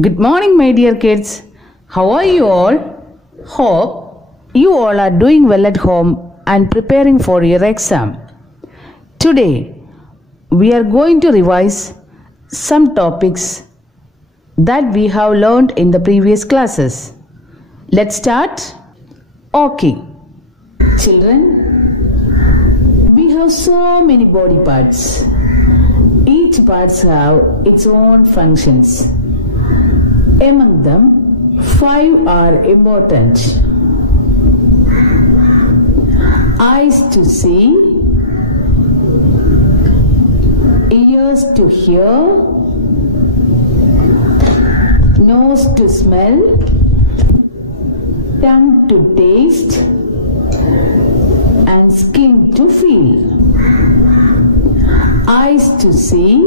Good morning, my dear kids. How are you all? Hope you all are doing well at home and preparing for your exam. Today, we are going to revise some topics that we have learned in the previous classes. Let's start. Okay. Children, we have so many body parts. Each parts have its own functions. Among them, 5 are important. Eyes to see, ears to hear, nose to smell, tongue to taste, and skin to feel. Eyes to see,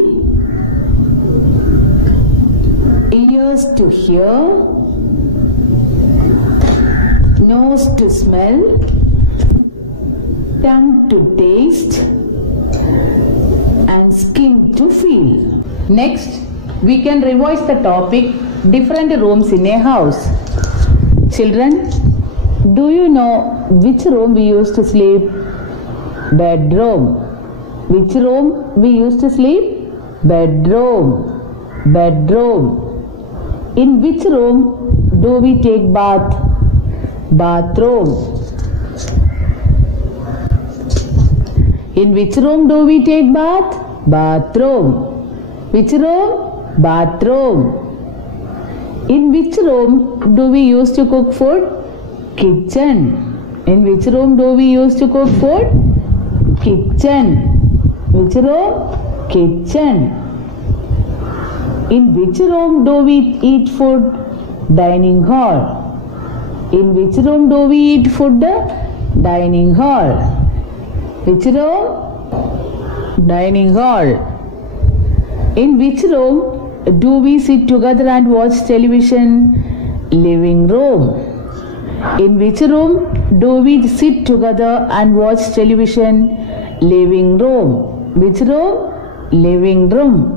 ears to hear, nose to smell, tongue to taste, and skin to feel. Next, we can revise the topic different rooms in a house. Children, do you know which room we used to sleep? Bedroom. Which room we used to sleep? Bedroom. Bedroom. In which room do we take bath? Bathroom. In which room do we take bath? Bathroom. Which room? Bathroom. In which room do we use to cook food? Kitchen. In which room do we use to cook food? Kitchen. Which room? Kitchen. In which room do we eat food? Dining hall. In which room do we eat food? Dining hall. Which room? Dining hall. In which room do we sit together and watch television? Living room. In which room do we sit together and watch television? Living room. Which room? Living room.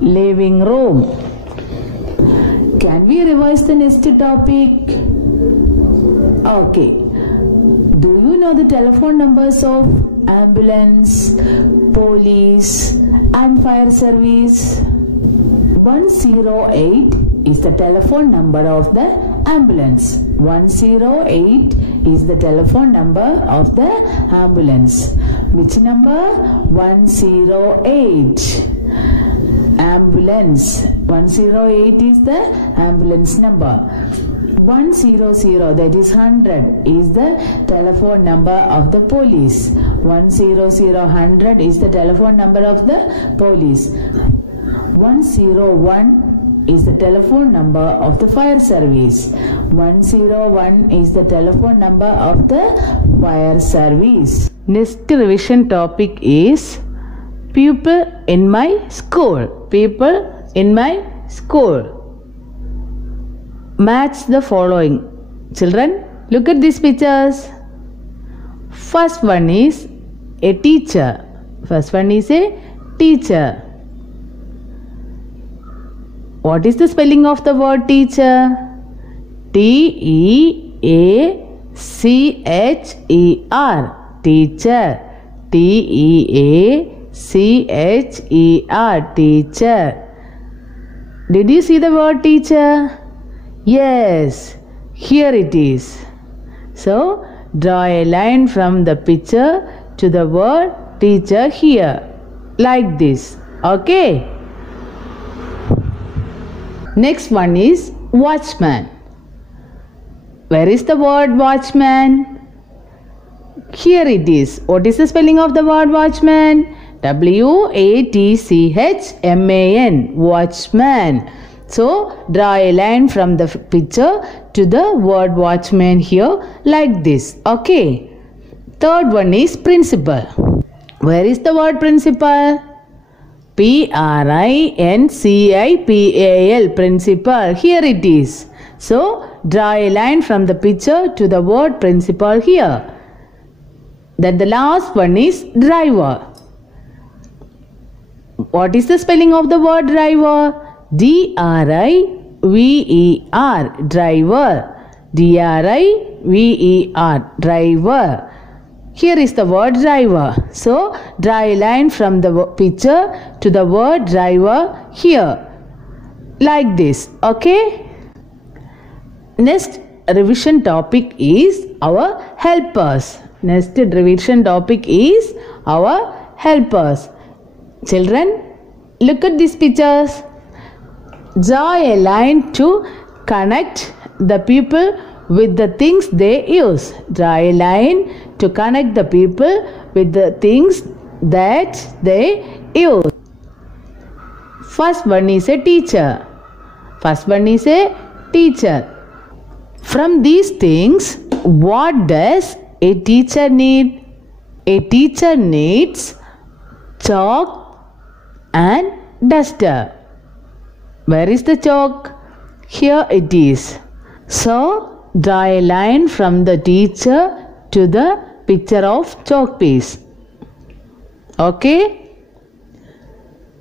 Living room. Can we revise the next topic? Okay. Do you know the telephone numbers of ambulance, police and fire service? 108 is the telephone number of the ambulance. 108 is the telephone number of the ambulance. Which number? 108. Ambulance. 108 is the ambulance number. 100, that is 100, is the telephone number of the police. 100 is the telephone number of the police. 101 is the telephone number of the fire service. 101 is the telephone number of the fire service. Next revision topic is people in my school. People in my school. Match the following. Children, look at these pictures. First one is a teacher. First one is a teacher. What is the spelling of the word teacher? T-E-A-C-H-E-R. Teacher. T-E-A-C-H-E-R. Teacher. Did you see the word teacher? Yes, here it is. So, draw a line from the picture to the word teacher here. Like this. Okay. Next one is watchman. Where is the word watchman? Here it is. What is the spelling of the word watchman? W-A-T-C-H-M-A-N. Watchman. So, draw a line from the picture to the word watchman here like this. Okay. Third one is principal. Where is the word principal? P-R-I-N-C-I-P-A-L. Principal. Here it is. So, draw a line from the picture to the word principal here. Then the last one is driver. What is the spelling of the word driver? D-R-I-V-E-R. driver. D-R-I-V-E-R, driver. Here is the word driver. So, draw a line from the picture to the word driver here. Like this. Okay? Next revision topic is our helpers. Next revision topic is our helpers. Children, look at these pictures. Draw a line to connect the people with the things they use. Draw a line to connect the people with the things that they use. First one is a teacher. First one is a teacher. From these things, what does a teacher need? A teacher needs chalk and duster. Where is the chalk? Here it is. So, draw a line from the teacher to the picture of chalk piece. Okay?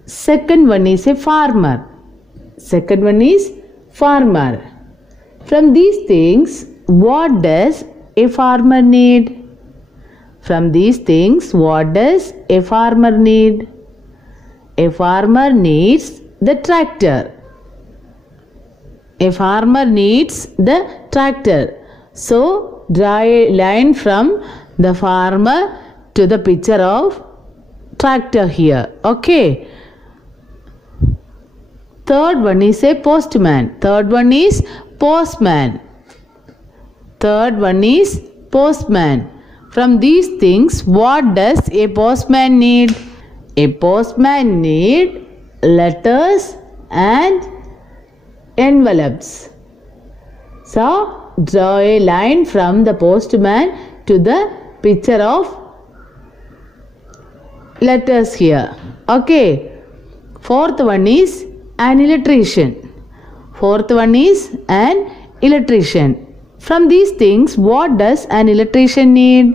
Second one is a farmer. Second one is farmer. From these things, what does a farmer need? From these things, what does a farmer need? A farmer needs the tractor. A farmer needs the tractor. So, draw a line from the farmer to the picture of tractor here. Okay. Third one is a postman. Third one is postman. Third one is postman. From these things, what does a postman need? A postman needs letters and envelopes. So, draw a line from the postman to the picture of letters here. Okay. Fourth one is an electrician. Fourth one is an electrician. From these things, what does an electrician need?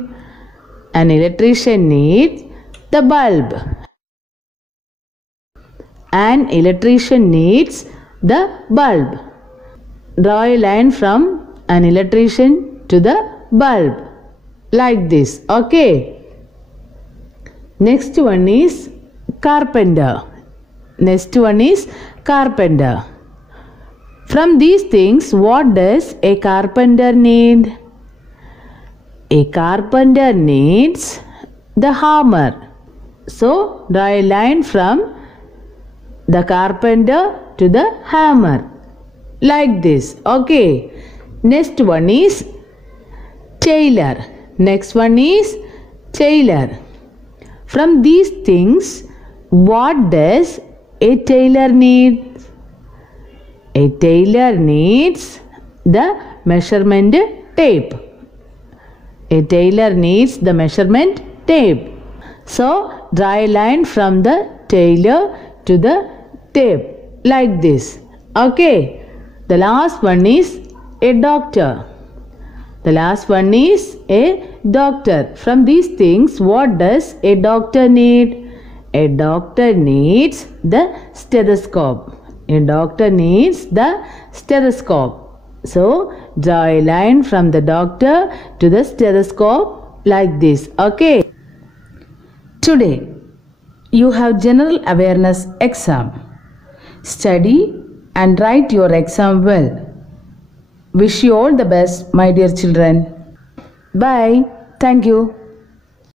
An electrician needs the bulb. An electrician needs the bulb. Draw a line from an electrician to the bulb. Like this. Okay. Next one is carpenter. Next one is carpenter. From these things, what does a carpenter need? A carpenter needs the hammer. So, draw a line from the carpenter to the hammer. Like this. Okay. Next one is tailor. Next one is tailor. From these things, what does a tailor need? A tailor needs the measurement tape. A tailor needs the measurement tape. So, draw a line from the tailor to the tape. Like this. Okay. The last one is a doctor. The last one is a doctor. From these things, what does a doctor need? A doctor needs the stethoscope. A doctor needs the stethoscope. So, draw a line from the doctor to the stethoscope like this. Okay. Today, you have general awareness exam. Study and write your exam well. Wish you all the best, my dear children. Bye. Thank you.